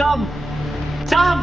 ส้มส้ม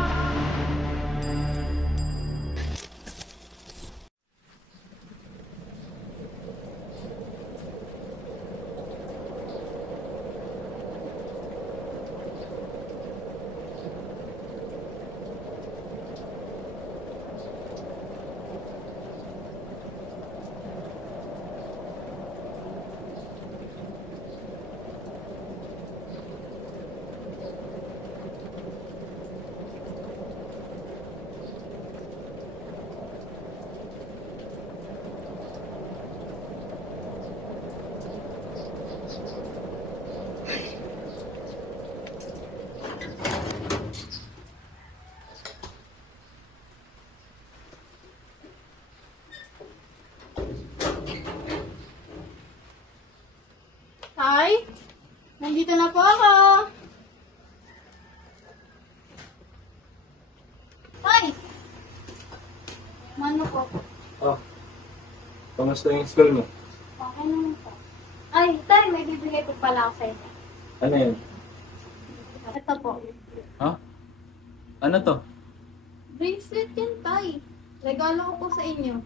nandito na po ako. Tay! Mano po? Oh. Kamusta yung school mo? Okay naman po. Ay, tay, may bibigay po pala ako sa inyo. Ano yan? Ito po. Ha? Ano to? Bracelet yan, tay. Regalo ko po sa inyo.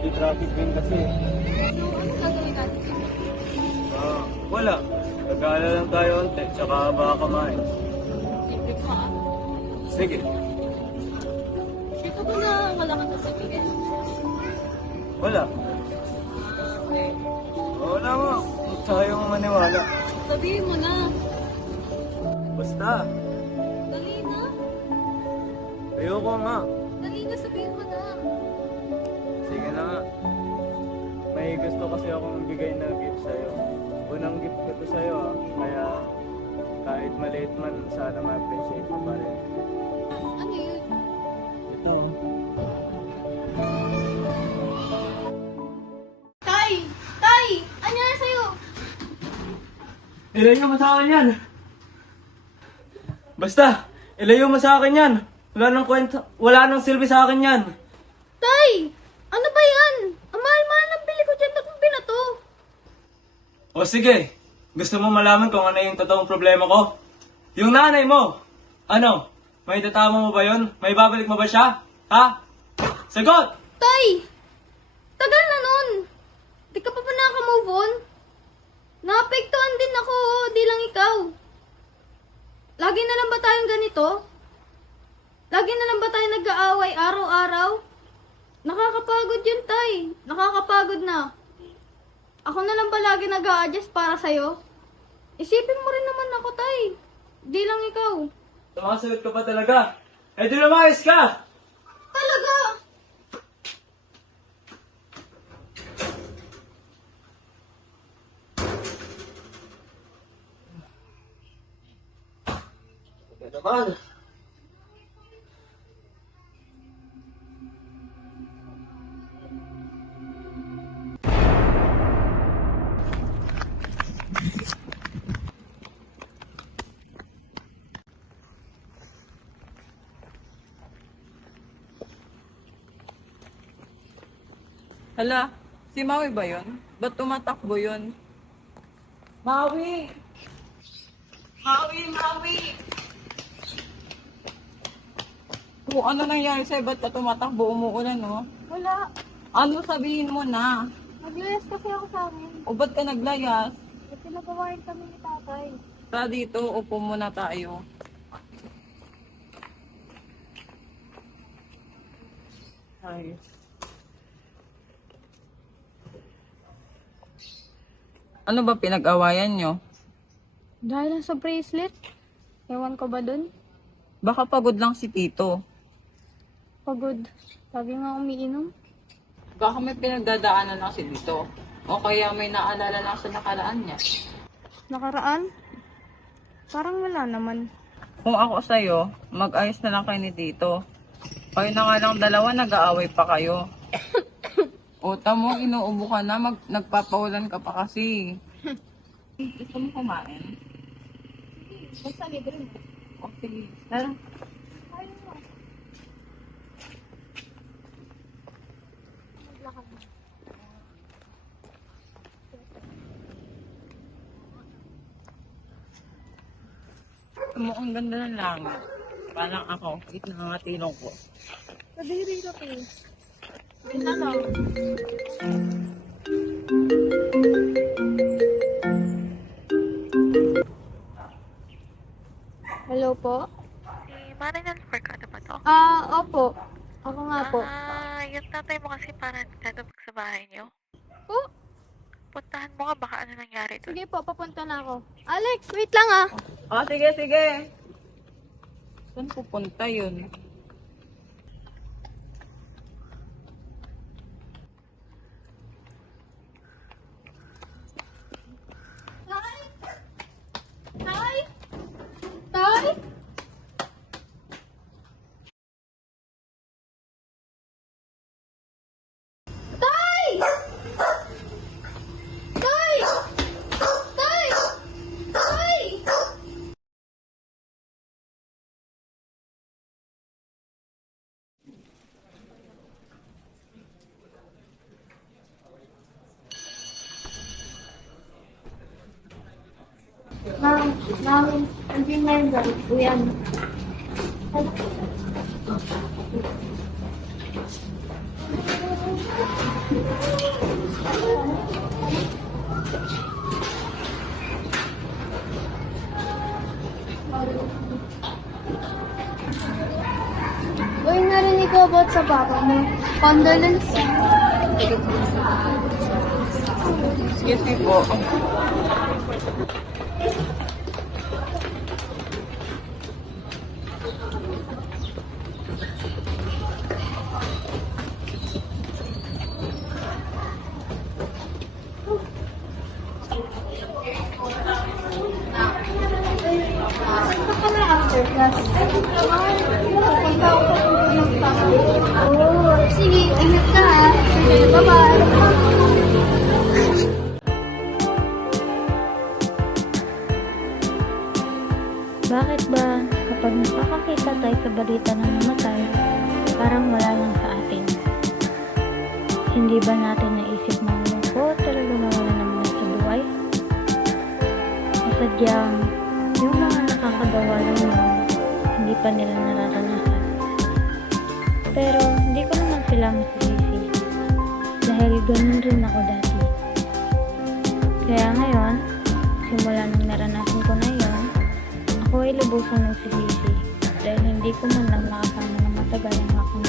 Medyo traffic din kasi. So, ano gagawin natin? Ah, wala. Nagkala lang tayo onte, tsaka baka kumain. Libre pa. Sige. Ito ba na wala kang sasabihin? Wala. Okay. Wala mo. Huwag tayong maniwala. Sabihin mo na. Basta. Dali na. Ayoko nga. Dali na, sabihin mo na. Kasi akong bigay na gift sa'yo. Unang gift ko to sa'yo ah. Kaya kahit maliit man, sana ma-appreciate mo pa rin. Ano yun? Ito. Tay! Tay! Ano yan sa'yo? Ilayo mo sa akin yan! Basta! Ilayo mo sa akin yan! Wala nang kwenta, wala nang silbi sa akin yan! Tay! Ano ba yan? Ang mahal-mahal ng bili ko dyan. Ba't mo binato? O sige, gusto mo malaman kung ano yung totoong problema ko? Yung nanay mo! Ano? May tatama mo ba yun? May babalik mo ba siya? Ha? Sagot! Tay! Tagal na nun. Di ka pa ba nakamove on? Naapektuhan din ako, di lang ikaw. Lagi na lang ba tayong ganito? Lagi na lang ba tayo nag-aaway araw-araw? Nakakapagod yun, Tay. Nakakapagod na. Ako na lang ba lagi nag adjust para sa'yo? Isipin mo rin naman ako, Tay. Di lang ikaw. Sumasagot ka pa talaga? Eh di lumayas ka! Talaga! Ito naman. Hala, si Maui ba yun? Ba't tumatakbo yun? Maui! Maui, Maui! O, ano nangyari sa'yo? Ba't ka tumatakbo? Umuulan, no? Wala. Ano sabihin mo na? Naglayas kasi ako sa amin. O ba't ka naglayas? Kasi nagawain kami ni tatay. Tara dito, upo muna tayo. Ay. Ano ba pinag-awayan nyo? Dahil lang sa bracelet. Ewan ko ba dun? Baka pagod lang si Tito. Pagod. Sabi nga umiinom. Baka may pinagdadaanan lang si Tito. O kaya may naalala lang sa nakaraan niya. Nakaraan? Parang wala naman. Kung ako sa'yo, mag-ayos na lang kayo ni Tito. Kayo na nga lang dalawa, nag-aaway pa kayo. O, tamo, inuubo ka na. Mag, nagpapawalan ka pa kasi. Gusto mo kumain? Basta libre mo. O, sige. Tara. Mo, ang ganda ng langit. Parang ako, it nangangatilong ko. Kadiri ka na lang. Hello po? Si Marinal Mercado ba to? Ah, opo. Ako nga po. Ah, yung tatay mo kasi parang nagtatapag sa bahay niyo. Po? Puntahan mo nga baka ano nangyari doon. Sige po, papunta na ako. Alex, wait lang ah. Ah, sige, sige. Saan pupunta yun? Tay? Tay? Tay? Tay! Tay! Tay! Tay! Ma'am, ma'am, hindi na yung gamit ko yan. Uy, narinig ko about sa papa mo. Condolence. Excuse me po. Oo, sige, ingat ka bye-bye. Bakit ba kapag nakakakita tayo sa balita na namatay, parang wala lang sa atin? Hindi ba natin naisip na ko talaga nawala naman sa buhay? O sadyang, yung mga nakakagawa lang yun, hindi pa nila nararanasan. Pero hindi ko naman sila masisisi. Dahil ganun rin ako dati. Kaya ngayon, simula nang naranasan ko na yun, ako ay lubusan ng sisisi dahil hindi ko man lang nakasama ng matagal ang aking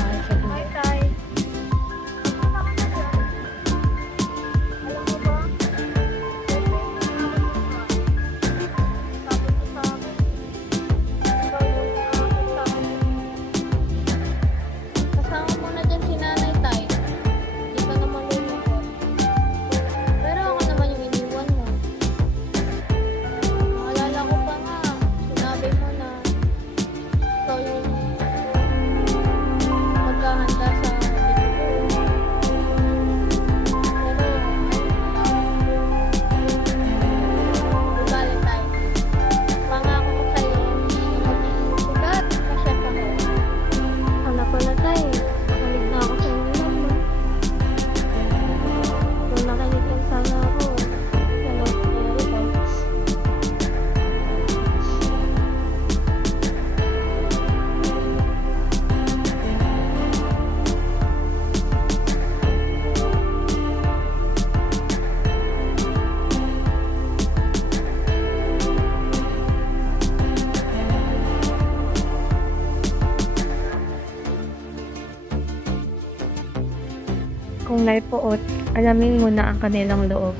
Kung naipuot, alamin mo na ang kanilang loob.